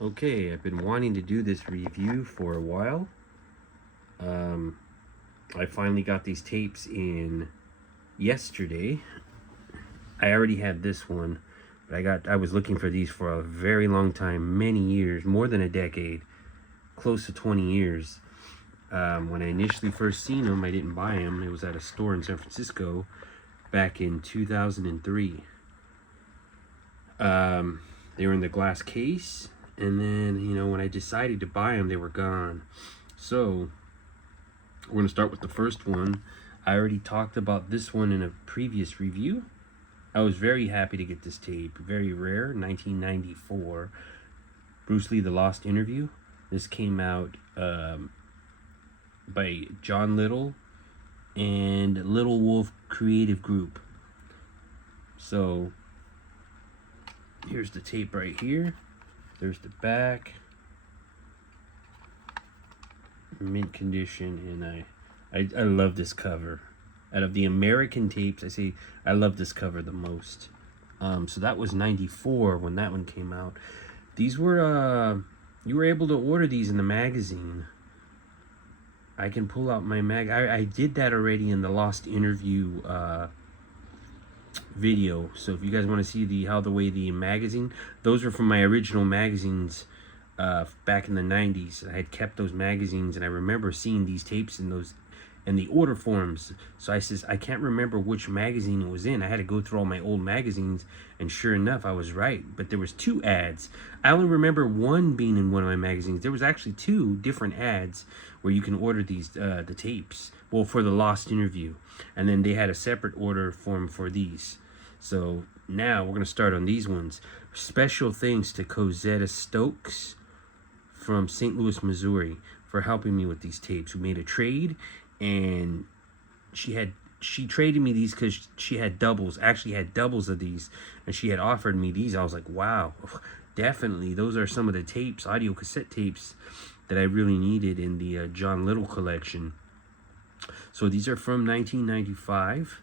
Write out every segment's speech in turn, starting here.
Okay, I've been wanting to do this review for a while. Um, I finally got these tapes in yesterday. I already had this one, but I was looking for these for a very long time, many years, more than a decade, close to 20 years. When I initially first seen them, I didn't buy them. It was at a store in San Francisco back in 2003. They were in the glass case, and then when I decided to buy them, they were gone. So we're going to start with the first one. I already talked about this one in a previous review. I was very happy to get this tape. Very rare, 1994. Bruce Lee, The Lost Interview. This came out by John Little and Little Wolf Creative Group. So here's the tape right here. There's the back. Mint condition, and I love this cover. Out of the American tapes, I love this cover the most. So that was 94 when that one came out. These were you were able to order these in the magazine. I can pull out my I did that already in the Lost Interview video. So if you guys want to see the way the magazine, those were from my original magazines back in the 90s. I had kept those magazines, and I remember seeing these tapes in the order forms. So I can't remember which magazine it was in. I had to go through all my old magazines, and sure enough, I was right. But there was two ads. I only remember one being in one of my magazines. There was actually two different ads where you can order these the tapes. Well, for the Lost Interview, and then they had a separate order form for these. So now we're gonna start on these ones. Special thanks to Cosetta Stokes from St. Louis, Missouri, for helping me with these tapes. We made a trade, and she traded me these because she had doubles, actually had doubles of these, and she had offered me these. I was like, wow, definitely, those are some of the tapes, audio cassette tapes, that I really needed in the John Little collection. So these are from 1995,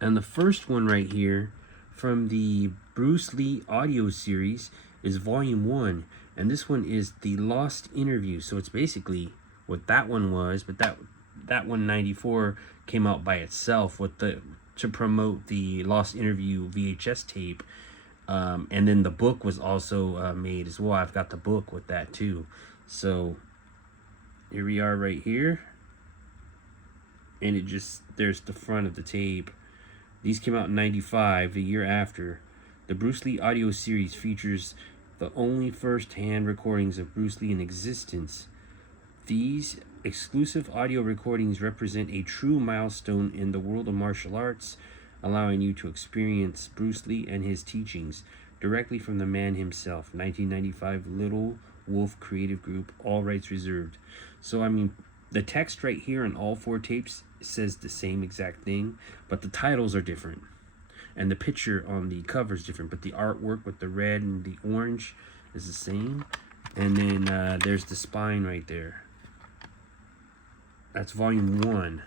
and the first one right here from the Bruce Lee audio series is volume 1, and this one is the Lost Interview. So it's basically what that one was, but that one 94 came out by itself with to promote the Lost Interview VHS tape, and then the book was also made as well. I've got the book with that too. So here we are right here, and there's the front of the tape. These came out in 95, the year after. The Bruce Lee audio series features the only first-hand recordings of Bruce Lee in existence. These exclusive audio recordings represent a true milestone in the world of martial arts, allowing you to experience Bruce Lee and his teachings directly from the man himself. 1995, Little Wolf Creative Group, all rights reserved. So, I mean, the text right here on all four tapes says the same exact thing, but the titles are different. And the picture on the cover is different, but the artwork with the red and the orange is the same. And then there's the spine right there. That's volume 1.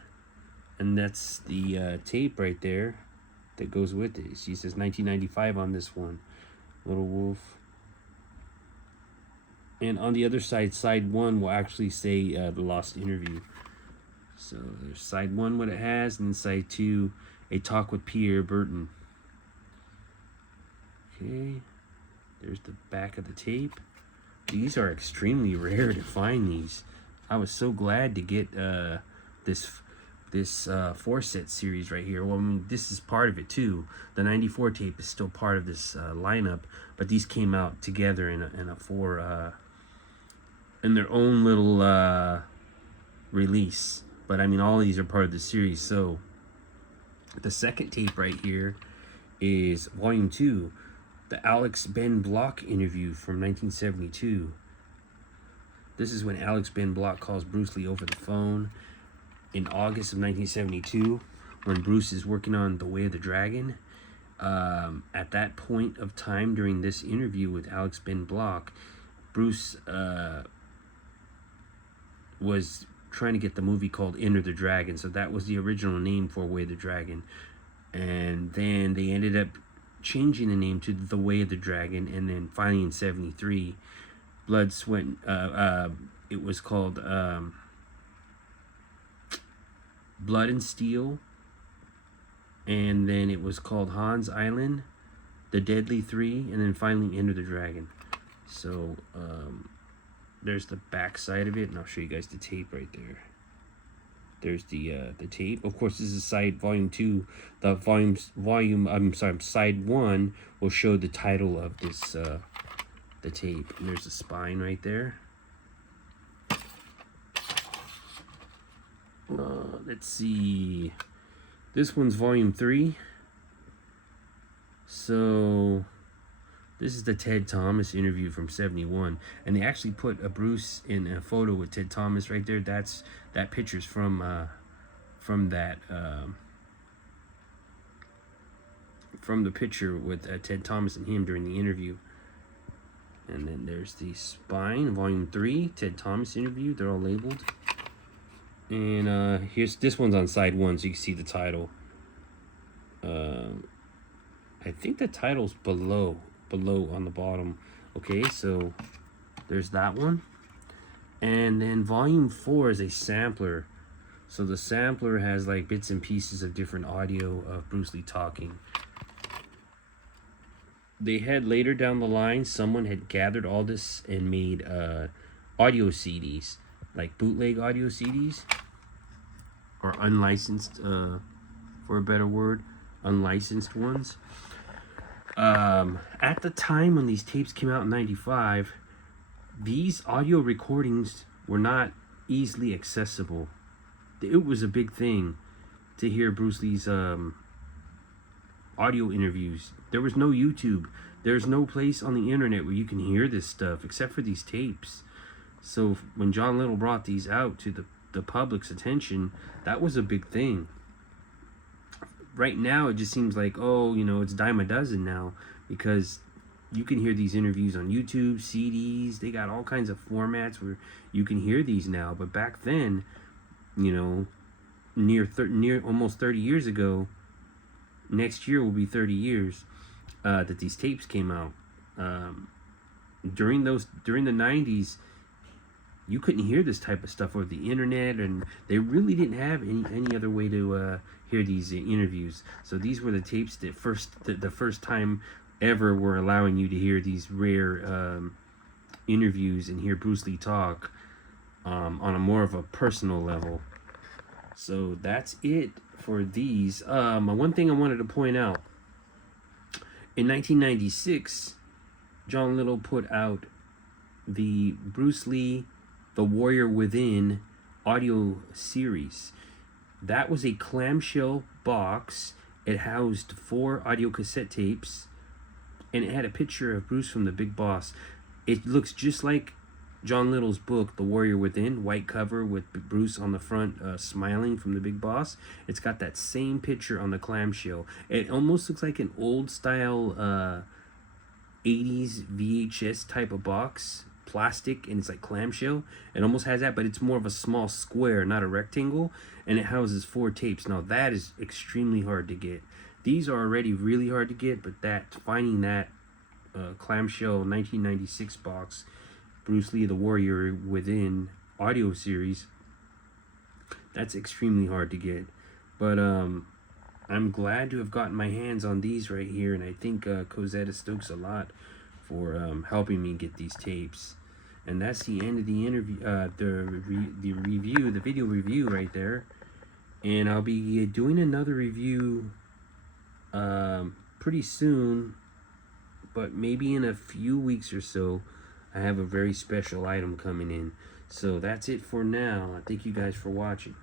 And that's the tape right there that goes with it. She says 1995 on this one. Little Wolf. And on the other side, side 1 will actually say the Lost Interview. So there's side 1, what it has, and then side 2, a talk with Pierre Burton. Okay, there's the back of the tape. These are extremely rare to find these. I was so glad to get this 4-set series right here. Well, I mean, this is part of it too. The 94 tape is still part of this lineup, but these came out together in a 4 in their own little release. But I mean, all of these are part of the series. So the second tape right here is volume 2, the Alex Ben Block interview from 1972. This is when Alex Ben Block calls Bruce Lee over the phone in August of 1972, when Bruce is working on The Way of the Dragon. At that point of time during this interview with Alex Ben Block, Bruce was trying to get the movie called Enter the Dragon. So that was the original name for Way of the Dragon. And then they ended up changing the name to The Way of the Dragon, and then finally in 73 Blood, Sweat. It was called Blood and Steel, and then it was called Hans Island, The Deadly Three, and then finally Enter the Dragon. So there's the back side of it, and I'll show you guys the tape right there. There's the tape. Of course, this is volume 2. The side 1 will show the title of this the tape. And there's the spine right there. Let's see. This one's volume 3. So this is the Ted Thomas interview from '71, and they actually put a Bruce in a photo with Ted Thomas right there. That picture's from that from the picture with Ted Thomas and him during the interview. And then there's the spine, volume 3, Ted Thomas interview. They're all labeled. And here's this one's on side 1, so you can see the title. I think the title's below on the bottom. Okay, so there's that one. And then volume 4 is a sampler. So the sampler has like bits and pieces of different audio of Bruce Lee talking. They had later down the line, someone had gathered all this and made audio CDs, like bootleg audio CDs, or unlicensed, for a better word, unlicensed ones. At the time when these tapes came out in '95, these audio recordings were not easily accessible. It was a big thing to hear Bruce Lee's audio interviews. There was no YouTube. There's no place on the internet where you can hear this stuff except for these tapes. So when John Little brought these out to the public's attention, that was a big thing. Right now it just seems like, oh, you know, it's a dime a dozen now, because you can hear these interviews on YouTube, CDs. They got all kinds of formats where you can hear these now. But back then, you know, near almost 30 years ago, next year will be 30 years that these tapes came out. During the 90s, you couldn't hear this type of stuff over the internet, and they really didn't have any other way to hear these interviews. So these were the tapes that the first time ever were allowing you to hear these rare interviews and hear Bruce Lee talk on a more of a personal level. So that's it for these. One thing I wanted to point out, in 1996, John Little put out the Bruce Lee, The Warrior Within audio series. That was a clamshell box. It housed 4 audio cassette tapes, and it had a picture of Bruce from The Big Boss. It looks just like John Little's book, The Warrior Within, white cover with Bruce on the front smiling from The Big Boss. It's got that same picture on the clamshell. It almost looks like an old style 80s VHS type of box, plastic, and it's like clamshell. It almost has that, but it's more of a small square, not a rectangle, and it houses 4 tapes. Now that is extremely hard to get. These are already really hard to get, but finding that clamshell 1996 box, Bruce Lee, The Warrior Within audio series, that's extremely hard to get. But I'm glad to have gotten my hands on these right here, and I think Cassette Stokes a lot for helping me get these tapes. And that's the end of the interview, the video review right there. And I'll be doing another review pretty soon, but maybe in a few weeks or so. I have a very special item coming in. So that's it for now. I thank you guys for watching.